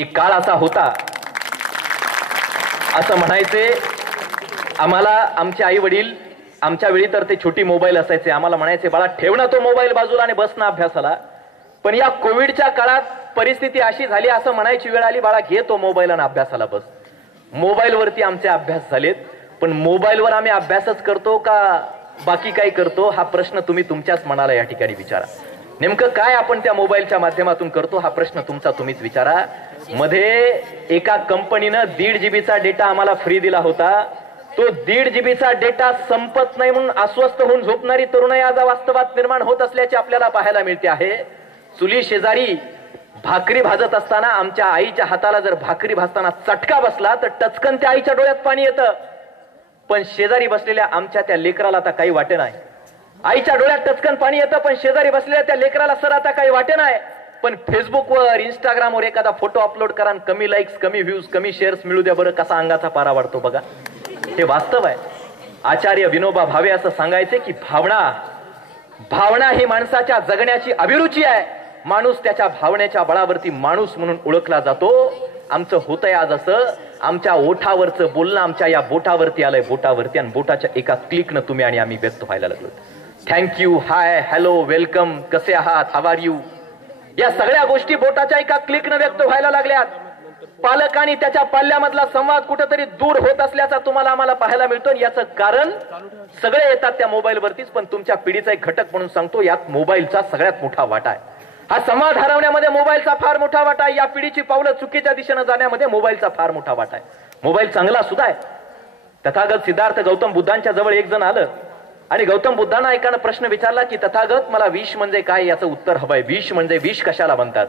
एक काळ असा होता, असं म्हणायचे आम्हाला आमचे आई वडील, आमच्या वेळी तर ते छोटी मोबाईल असायचे, आम्हाला म्हणायचे बाळा ठेव ना तो मोबाईल बाजूला आणि बस ना अभ्यासाला. पण या कोविडच्या काळात परिस्थिती अशी झाली, असं म्हणायची वेळ आली बाळा घे तो मोबाईल आणि अभ्यासाला बस. मोबाईलवरती आमचे अभ्यास झालेत, पण मोबाईलवर आम्ही अभ्यासच करतो का बाकी काही करतो हा प्रश्न तुम्ही तुमच्याच मनाला या ठिकाणी विचारा. नेमकं काय आपण त्या मोबाईलच्या माध्यमातून करतो हा प्रश्न तुमचा तुम्हीच विचारा. मध्ये एका कंपनीनं 1.5 GB डेटा आम्हाला फ्री दिला होता. तो 1.5 GB डेटा संपत नाही म्हणून अस्वस्थ होऊन झोपणारी तरुणाई आज वास्तवात निर्माण होत असल्याचे आपल्याला पाहायला मिळते आहे. चुली शेजारी भाकरी भाजत असताना आमच्या आईच्या हाताला जर भाकरी भाजताना चटका बसला तर टचकन त्या आईच्या डोळ्यात पाणी येतं. पण शेजारी बसलेल्या आमच्या त्या लेकराला आता काही वाटे नाही. आईच्या डोळ्यात टचकन पाणी येतं, पण शेजारी बसलेल्या त्या लेकराला सर आता काही वाटे नाही. पण फेसबुकवर इंस्टाग्रामवर एखादा फोटो अपलोड करा, कमी लाईक्स, कमी व्ह्यूज, कमी शेअर्स मिळू द्या बरं, कसा अंगाचा पारा वाढतो बघा. हे वास्तव आहे. आचार्य विनोबा भावे असं सांगायचे की भावना ही माणसाच्या जगण्याची अभिरुची आहे. माणूस त्याच्या भावनेच्या बळावरती माणूस म्हणून ओळखला जातो. आमचं होतंय आज असं, आमच्या ओठावरचं बोलणं आमच्या या बोटावरती आलंय, बोटावरती, आणि बोटाच्या एका क्लिकनं तुम्ही आणि आम्ही व्यक्त व्हायला लागलो. थँक्यू, हाय, हॅलो, वेलकम, कसे आहात, हाव आर यू, या सगळ्या गोष्टी बोटाच्या एका क्लिकनं व्यक्त व्हायला लागल्यात. पालक आणि त्याच्या पाल्यामधला संवाद कुठेतरी दूर होत असल्याचा तुम्हाला आम्हाला पाहायला मिळतो. याचं कारण सगळे येतात त्या मोबाईलवरतीच, पण तुमच्या पिढीचा एक घटक म्हणून सांगतो, यात मोबाईलचा सगळ्यात मोठा वाटा आहे. हा संवाद हरवण्यामध्ये मोबाईलचा फार मोठा वाटा आहे. या पिढीची पावलं चुकीच्या दिशेने जाण्यामध्ये मोबाईलचा फार मोठा वाटा आहे. मोबाईल चांगला सुद्धा आहे. तथागत सिद्धार्थ गौतम बुद्धांच्या जवळ एक जण आलं आणि गौतम बुद्धांना एकानं प्रश्न विचारला की तथागत मला विष म्हणजे काय याचं उत्तर हवंय. विष म्हणजे विष कशाला म्हणतात.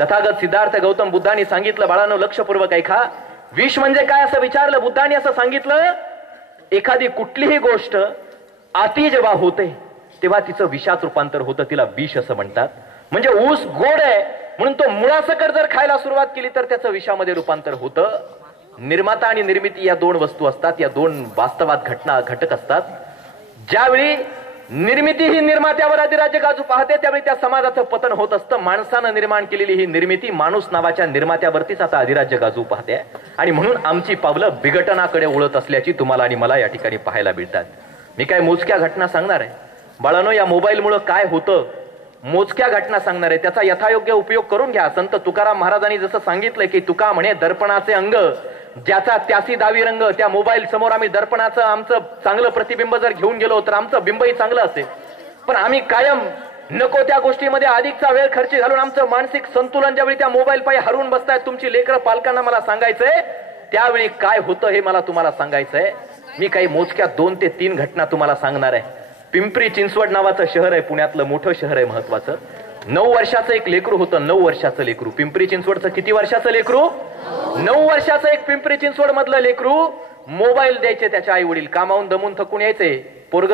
तथागत सिद्धार्थ गौतम बुद्धांनी सांगितलं, बाळांनो लक्षपूर्वक ऐका, विष म्हणजे काय असं विचारलं. बुद्धांनी असं सांगितलं, एखादी कुठलीही गोष्ट अति जेव्हा होते तेव्हा तिचं विषात रूपांतर होतं, तिला विष असं म्हणतात. म्हणजे ऊस गोड आहे म्हणून तो मुळासकट जर खायला सुरुवात केली तर त्याचं विषामध्ये रूपांतर होतं. निर्माता आणि निर्मिती या दोन वस्तू असतात, या दोन वास्तवात घटक असतात. ज्यावेळी निर्मिती ही निर्मात्यावर अधिराज्य गाजू पाहते त्यावेळी त्या समाजाचं पतन होत असतं. माणसानं निर्माण केलेली ही निर्मिती माणूस नावाच्या निर्मात्यावरतीच आता अधिराज्य गाजू पाहते, आणि म्हणून आमची पावलं विघटनाकडे वळत असल्याची तुम्हाला आणि मला या ठिकाणी पाहायला मिळतात. मी काय मोजक्या घटना सांगणार आहे बाळांनो. या मोबाईलमुळे काय होतं मोजक्या घटना सांगणार आहे, त्याचा यथायोग्य उपयोग करून घ्या. संत तुकाराम महाराजांनी जसं सांगितलंय की तुका म्हणे दर्पणाचे अंग ज्याचा त्यासी दावी रंग. त्या मोबाईल समोर आम्ही दर्पणाचं आमचं चांगलं प्रतिबिंब जर घेऊन गेलो तर आमचं बिंबही चांगलं असेल, पण आम्ही कायम नको त्या गोष्टीमध्ये अधिकचा वेळ खर्च घालून आमचं मानसिक संतुलन ज्यावेळी त्या मोबाईल पायी हरवून बसतायत तुमची लेकरं पालकांना मला सांगायचंय, त्यावेळी काय होतं हे मला तुम्हाला सांगायचंय. मी काही मोजक्या 2 ते 3 घटना तुम्हाला सांगणार आहे. पिंपरी चिंचवड नावाचं शहर आहे, पुण्यातलं मोठं शहर आहे महत्वाचं. 9 वर्षाचं एक लेकरू होतं. 9 वर्षाचं लेकरू. पिंपरी चिंचवडचं किती वर्षाचं लेकरू? 9 वर्षाचं एक पिंपरी चिंचवड मधलं लेकरू. मोबाईल द्यायचे त्याच्या आई वडील. कामावून दमून थकून यायचे, पोरग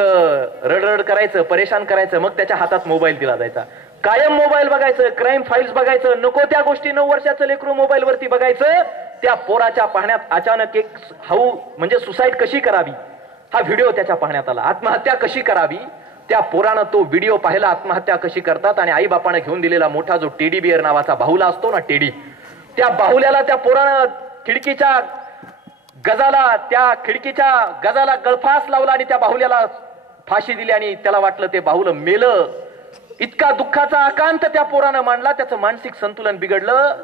रडरड करायचं, परेशान करायचं, मग त्याच्या हातात मोबाईल दिला जायचा. कायम मोबाईल बघायचं, क्राईम फाईल्स बघायचं, नको त्या गोष्टी 9 वर्षाचं लेकरू मोबाईल वरती बघायचं. त्या पोराच्या पाहण्यात अचानक एक हाऊ म्हणजे सुसाईड कशी करावी हा व्हिडिओ त्याच्या पाहण्यात आला. आत्महत्या कशी करावी त्या पोरानं तो व्हिडिओ पाहिला. आत्महत्या कशी करतात, आणि आई बापानं घेऊन दिलेला मोठा जो टेडी बिअर नावाचा बाहुला असतो ना, टेडी, त्या बाहुल्याला त्या पोरानं खिडकीच्या गजाला गळफास लावला आणि त्या बाहुल्याला फाशी दिली, आणि त्याला वाटलं ते बाहुलं मेलं. इतका दुःखाचा आकांत त्या पोरानं मांडला. त्याचं मानसिक संतुलन बिघडलं.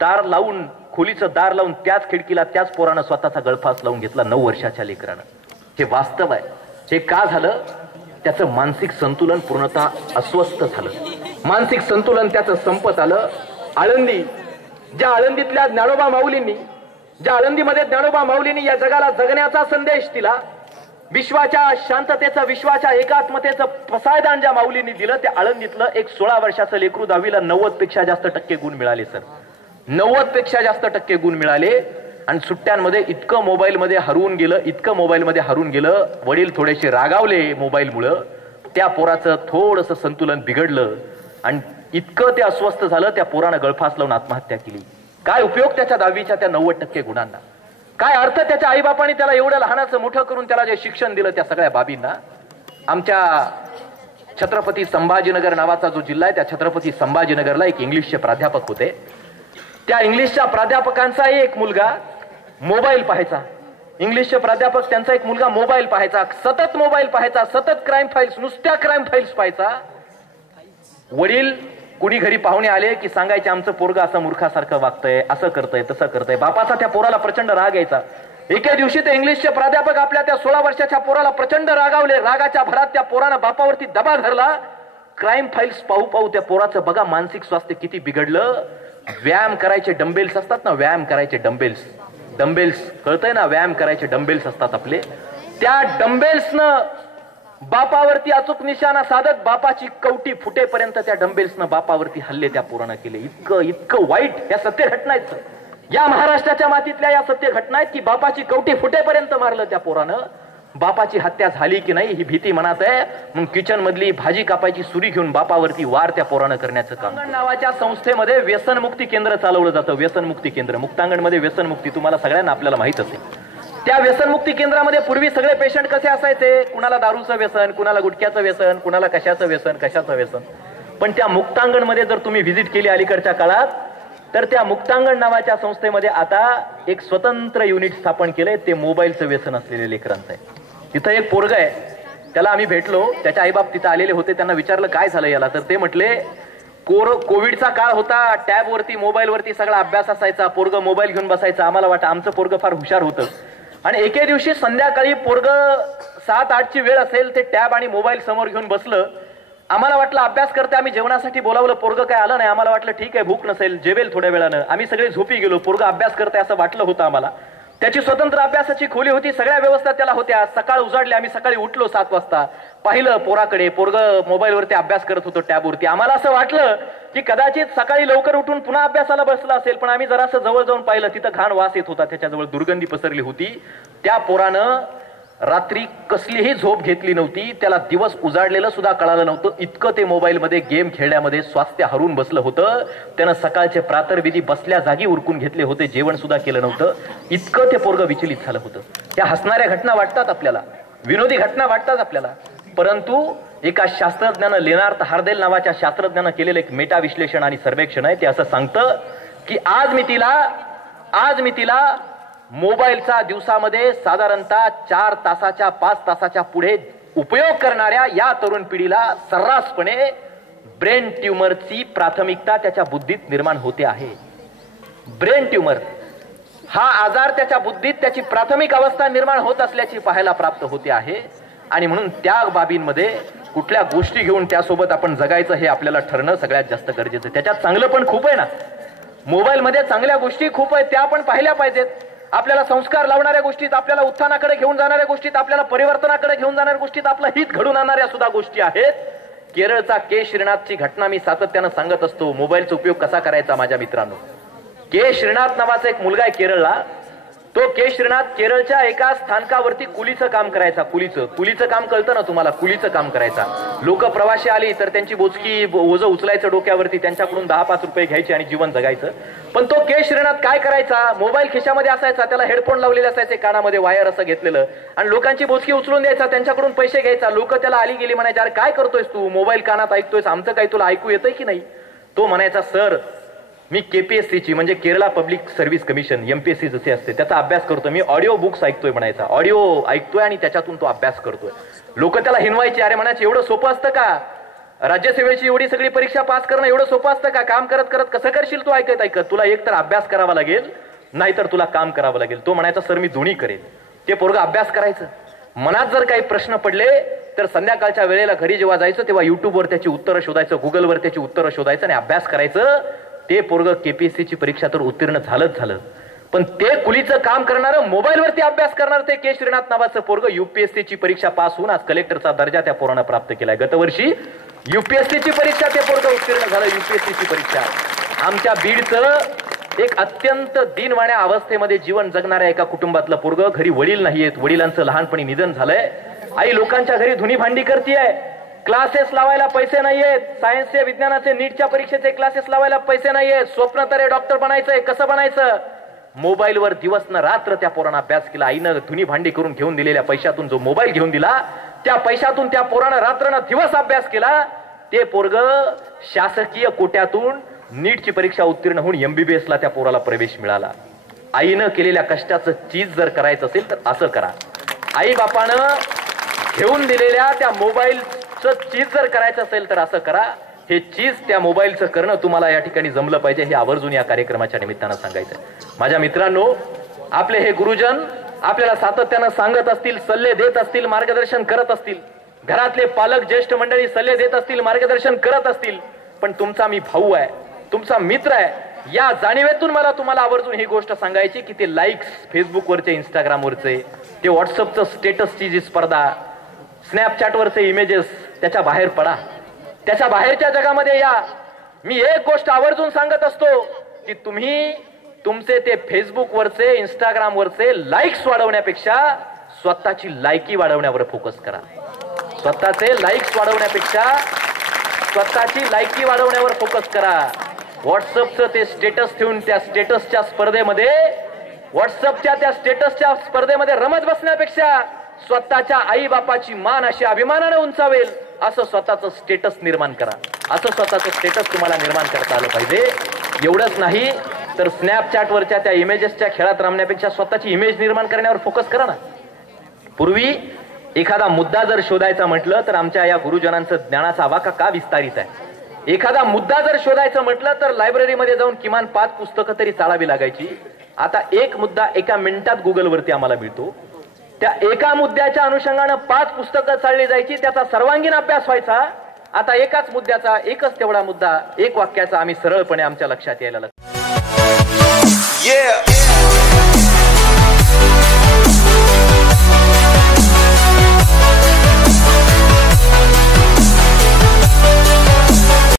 दार लावून, खोलीचं दार लावून त्याच खिडकीला त्याच पोरानं स्वतःचा गळफास लावून घेतला 9 वर्षाच्या लेकरानं. हे वास्तव आहे. हे का झालं? त्याचं मानसिक संतुलन पूर्णतः अस्वस्थ झालं. मानसिक संतुलन त्याचं संपत आलं. आळंदी, ज्या आळंदीतल्या ज्ञानोबा आळंदीमध्ये ज्ञानोबा माऊलींनी या जगाला जगण्याचा संदेश दिला, विश्वाच्या शांततेचं, विश्वाच्या एकात्मतेचं प्रसारदान ज्या माऊलींनी दिलं, त्या आळंदीतलं एक 16 वर्षाचं लेकरू 10वीला 90 पेक्षा जास्त टक्के गुण मिळाले. सर 90 पेक्षा जास्त टक्के गुण मिळाले. आणि सुट्ट्यांमध्ये इतकं मोबाईलमध्ये हरवून गेलं. वडील थोडेसे रागावले मोबाईलमुळं. त्या पोराचं थोडंसं संतुलन बिघडलं आणि इतकं ते अस्वस्थ झालं, त्या पोरानं गळफास लावून आत्महत्या केली. काय उपयोग त्याच्या 10वीच्या त्या 90% गुणांना? काय अर्थ त्याच्या आईबापांनी त्याला एवढं लहानाचं मोठं करून त्याला जे शिक्षण दिलं त्या सगळ्या बाबींना? आमच्या छत्रपती संभाजीनगर नावाचा जो जिल्हा आहे, त्या छत्रपती संभाजीनगरला एक इंग्लिशचे प्राध्यापक होते. त्या इंग्लिशच्या प्राध्यापकांचाही एक मुलगा मोबाईल पाहायचा. इंग्लिशचे प्राध्यापक त्यांचा एक मुलगा मोबाईल पाहायचा, सतत मोबाईल पाहायचा, सतत क्राईम फाईल्स, नुसत्या क्राईम फाईल्स पाहायचा. वडील कुणी घरी पाहुणे आले की सांगायचे आमचं पोरग असं मूर्खासारखं वागतंय, असं करतंय, तसं करतंय. बापाचा त्या पोराला प्रचंड राग यायचा. एके दिवशी ते इंग्लिशचे प्राध्यापक आपल्या त्या 16 वर्षाच्या पोराला प्रचंड रागावले. रागाच्या भरात त्या पोरानं बापावरती दबा धरला. क्राईम फाईल्स पाहू पाहू त्या पोराचं बघा मानसिक स्वास्थ्य किती बिघडलं. व्यायाम करायचे डंबेल्स असतात ना, व्यायाम करायचे डंबेल्स, डंबेल्स कळतंय ना, व्यायाम करायचे डंबेल्स असतात आपले. त्या डंबेल्सनं बापावरती अचूक निशाणा साधत बापाची कवटी फुटेपर्यंत त्या डंबेल्सनं बापावरती हल्ले त्या पोरानं केले. इतकं इतकं वाईट या सत्य घटना आहेत. या महाराष्ट्राच्या मातीतल्या या सत्य घटना आहेत की बापाची कवटी फुटेपर्यंत मारलं त्या पोरानं. बापाची हत्या झाली की नाही ही भीती मनात आहे. मग किचन मधली भाजी कापायची सुरी घेऊन बापावरती वार त्या पोरानं करण्याचं काम. मुक्तांगण नावाच्या संस्थेमध्ये व्यसनमुक्ती केंद्र चालवलं जातं. व्यसनमुक्ती केंद्र मुक्तांगणमध्ये व्यसनमुक्ती तुम्हाला सगळ्यांना आपल्याला माहित असेल. त्या व्यसनमुक्ती केंद्रामध्ये पूर्वी सगळे पेशंट कसे असायचे, कुणाला दारूचं व्यसन, कुणाला गुटख्याचं व्यसन, कुणाला कशाचं व्यसन. पण त्या मुक्तांगणमध्ये जर तुम्ही व्हिजिट केली अलीकडच्या काळात तर त्या मुक्तांगण नावाच्या संस्थेमध्ये आता एक स्वतंत्र युनिट स्थापन केलंय. ते मोबाईलचं व्यसन असलेले लेकरांचं आहे. तिथं एक पोरग आहे, त्याला आम्ही भेटलो, त्याचे आईबाप तिथं आलेले होते. त्यांना विचारलं काय झालं याला, तर ते म्हटले कोविडचा काळ होता, टॅब वरती मोबाईल वरती सगळा अभ्यास असायचा, पोरग मोबाईल घेऊन बसायचं. आम्हाला वाटतं आमचं पोरग फार हुशार होतं. आणि एके दिवशी संध्याकाळी पोरग 7-8ची वेळ असेल, ते टॅब आणि मोबाईल समोर घेऊन बसलं. आम्हाला वाटलं अभ्यास करते, आम्ही जेवणासाठी बोलावलं, पोरग काय आलं नाही. आम्हाला वाटलं ठीक आहे भूक नसेल, जेवेल थोड्या वेळानं. आम्ही सगळे झोपी गेलो. पोरग अभ्यास करते असं वाटलं होतं आम्हाला. त्याची स्वतंत्र अभ्यासाची खोली होती, सगळ्या व्यवस्था त्याला होत्या. सकाळ उजाडली, आम्ही सकाळी उठलो 7 वाजता, पाहिलं पोराकडे, पोरग मोबाईलवरती अभ्यास करत होतं टॅबवरती. आम्हाला असं वाटलं की कदाचित सकाळी लवकर उठून पुन्हा अभ्यासाला बसला असेल. पण आम्ही जरासं जवळ जाऊन पाहिलं, तिथं घाण वास येत होता, त्याच्याजवळ दुर्गंधी पसरली होती. त्या पोरानं रात्री कसलीही झोप घेतली नव्हती. त्याला दिवस उजाडलेलं सुद्धा कळालं नव्हतं. इतकं ते मोबाईलमध्ये गेम खेळण्यामध्ये स्वास्थ्य हरून बसलं होतं. त्यानं सकाळचे प्रातर्विधी बसल्या जागी उरकून घेतले होते, जेवण सुद्धा केलं नव्हतं. इतकं ते पोरग विचलित झालं होतं. त्या हसणाऱ्या घटना वाटतात आपल्याला, विनोदी घटना वाटतात आपल्याला. परंतु एका शास्त्रज्ञानं, लेनार्थ हार्देल नावाच्या शास्त्रज्ञानं केलेलं एक मेटा विश्लेषण आणि सर्वेक्षण आहे. ते असं सांगतं की आज मी तिला मोबाईलचा दिवसामध्ये साधारणतः 4 तासाच्या 5 तासाच्या पुढे उपयोग करणाऱ्या या तरुण पिढीला सर्रासपणे ब्रेन ट्यूमरची प्राथमिकता त्याच्या बुद्धीत निर्माण होते आहे. ब्रेन ट्यूमर हा आजार त्याच्या बुद्धीत त्याची प्राथमिक अवस्था निर्माण होत असल्याची पाहायला प्राप्त होते आहे. आणि म्हणून त्या बाबींमध्ये कुठल्या गोष्टी घेऊन त्यासोबत आपण जगायचं हे आपल्याला ठरणं सगळ्यात जास्त गरजेचं. त्याच्यात चांगलं पण खूप आहे ना, मोबाईलमध्ये चांगल्या गोष्टी खूप आहेत, त्या आपण पाहिल्या पाहिजेत. आपल्याला संस्कार लावणाऱ्या गोष्टीत, आपल्याला उत्थानाकडे घेऊन जाणाऱ्या गोष्टीत, आपल्याला परिवर्तनाकडे घेऊन जाणाऱ्या गोष्टीत, आपलं हित घडून आणणाऱ्या सुद्धा गोष्टी आहेत. केरळचा के श्रीनाथची घटना मी सातत्यानं सांगत असतो. मोबाईलचा उपयोग कसा करायचा माझ्या मित्रांनो. के श्रीनाथ नावाचा एक मुलगा आहे केरळला. तो के श्रीनाथ केरळच्या एका स्थानकावरती कुलीचं काम करायचा. कुलीचं काम कळतं ना तुम्हाला, कुलीचं काम करायचा. लोक प्रवासी आली तर त्यांची बोचकी ओझं उचलायचं डोक्यावरती, त्यांच्याकडून 10-5 रुपये घ्यायचे आणि जीवन जगायचं. पण तो के श्रीनाथ काय करायचा, मोबाईल खिशामध्ये असायचा, त्याला हेडफोन लावलेले असायचे, कानामध्ये वायर असं घेतलेलं, आणि लोकांची बोचकी उचलून द्यायचा, त्यांच्याकडून पैसे घ्यायचा. लोक त्याला आली गेली म्हणायचे, अरे काय करतोयस तू, मोबाईल कानात ऐकतोयस, आमचं काही तुला ऐकू येतंय की नाही. तो म्हणायचा, सर मी केपीएससीची म्हणजे Kerala public service commission, MPSC जसे असते त्याचा अभ्यास करतोय, मी ऑडिओ बुक्स ऐकतोय म्हणायचा. ऑडिओ ऐकतोय आणि त्याच्यातून तो अभ्यास करतोय. लोक त्याला हिनवायचे, अरे म्हणायचे एवढं सोपं असतं का, राज्यसेवेची एवढी सगळी परीक्षा पास करणं एवढं सोपं असतं का, काम करत करत कसं करशील तू ऐकत ऐकत, तुला एक तर अभ्यास करावा लागेल नाहीतर तुला काम करावं लागेल. तो म्हणायचा, सर मी दोन्ही करेल. ते पोरगं अभ्यास करायचं. मनात जर काही प्रश्न पडले तर संध्याकाळच्या वेळेला घरी जेव्हा जायचं तेव्हा युट्यूबवर त्याची उत्तरं शोधायचं, गुगलवर त्याची उत्तरं शोधायचं आणि अभ्यास करायचं. ते पोरग केपीएससीची परीक्षा तर उत्तीर्ण झालं. पण ते कुलीचं काम करणारं, मोबाईलवरती अभ्यास करणार ते के श्रीनाथ नावाचं पोरग युपीएससीची परीक्षा पास होऊन आज कलेक्टरचा दर्जा त्या पोरानं प्राप्त केलाय. गतवर्षी युपीएससीची परीक्षा ते पोरग उत्तीर्ण झालं. युपीएससीची परीक्षा. आमच्या बीडचं एक अत्यंत दीनवाण्या अवस्थेमध्ये जीवन जगणाऱ्या एका कुटुंबातलं पोरग, घरी वडील नाहीयेत, वडिलांचं लहानपणी निधन झालंय. आई लोकांच्या घरी धुनी भांडी करतीये, क्लासेस लावायला पैसे नाहीयेत, सायन्सचे विज्ञानाचे नीटच्या परीक्षेचे क्लासेस लावायला पैसे नाहीयेत, स्वप्न तर डॉक्टर बनायचंय, कसं बनायचं. मोबाईलवर दिवस न रात्र त्या पोरानं अभ्यास केला. आईनं धुनी भांडी करून घेऊन दिलेल्या पैशातून जो मोबाईल घेऊन दिला त्या पैशातून त्या पोरानं रात्र न दिवस अभ्यास केला. ते पोरग शासकीय कोट्यातून नीटची परीक्षा उत्तीर्ण होऊन MBBS ला त्या पोराला प्रवेश मिळाला. आईनं केलेल्या कष्टाचं चीज जर करायचं असेल तर असं करा. आई बापानं घेऊन दिलेल्या त्या मोबाईलचं चीज जर करायचं असेल तर असं करा. हे चीज त्या मोबाईलचं करणं तुम्हाला या ठिकाणी जमलं पाहिजे हे आवर्जून या कार्यक्रमाच्या निमित्तानं सांगायचं. माझ्या मित्रांनो, आपले हे गुरुजन आपल्याला सातत्यानं सांगत असतील, सल्ले देत असतील, मार्गदर्शन करत असतील. घरातले पालक, ज्येष्ठ मंडळी सल्ले देत असतील, मार्गदर्शन करत असतील. पण तुमचा मी भाऊ आहे, तुमचा मित्र आहे, या जाणीवेतून मला तुम्हाला आवर्जून ही गोष्ट सांगायची की ते लाईक्स फेसबुकवरचे, इंस्टाग्रामवरचे, ते व्हॉट्सअपचं स्टेटसची जी स्पर्धा, स्नॅपचॅटवरचे इमेजेस, त्याच्या बाहेर पडा. त्याच्या बाहेरच्या जगामध्ये या. मी एक गोष्ट आवर्जून सांगत असतो की तुम्ही तुमचे ते फेसबुकवरचे, इंस्टाग्रामवरचे लाईक्स वाढवण्यापेक्षा स्वतःची लायकी वाढवण्यावर फोकस करा. स्वतःचे लाईक्स वाढवण्यापेक्षा स्वतःची लायकी वाढवण्यावर फोकस करा. व्हॉट्सअपचं ते स्टेटस ठेवून त्या स्टेटसच्या स्पर्धेमध्ये, व्हॉट्सअपच्या त्या स्टेटसच्या स्पर्धेमध्ये रमत बसण्यापेक्षा स्वतःच्या आई बापाची मान अशी अभिमानाने उंचावेल असं स्वतःचं स्टेटस निर्माण करा. असं स्वतःचं स्टेटस तुम्हाला निर्माण करता आलं पाहिजे. एवढंच नाही तर स्नॅपचॅटवरच्या त्या इमेजेसच्या खेळात रमण्यापेक्षा स्वतःची इमेज निर्माण करण्यावर फोकस करा ना. पूर्वी एखादा मुद्दा जर शोधायचा म्हटलं तर आमच्या या गुरुजनांचं ज्ञानाचा आवाका का विस्तारित आहे. एखादा मुद्दा जर शोधायचं म्हटलं तर लायब्ररीमध्ये जाऊन किमान 5 पुस्तकं तरी चाळावी लागायची. आता एक मुद्दा एका मिनिटात गुगलवरती आम्हाला मिळतो. त्या एका मुद्द्याच्या अनुषंगानं 5 पुस्तकं चालली जायची, त्याचा सर्वांगीण अभ्यास व्हायचा. आता एकाच मुद्द्याचा, एकच तेवढा मुद्दा, एक वाक्याचा आम्ही सरळपणे आमच्या लक्षात यायला लागतो.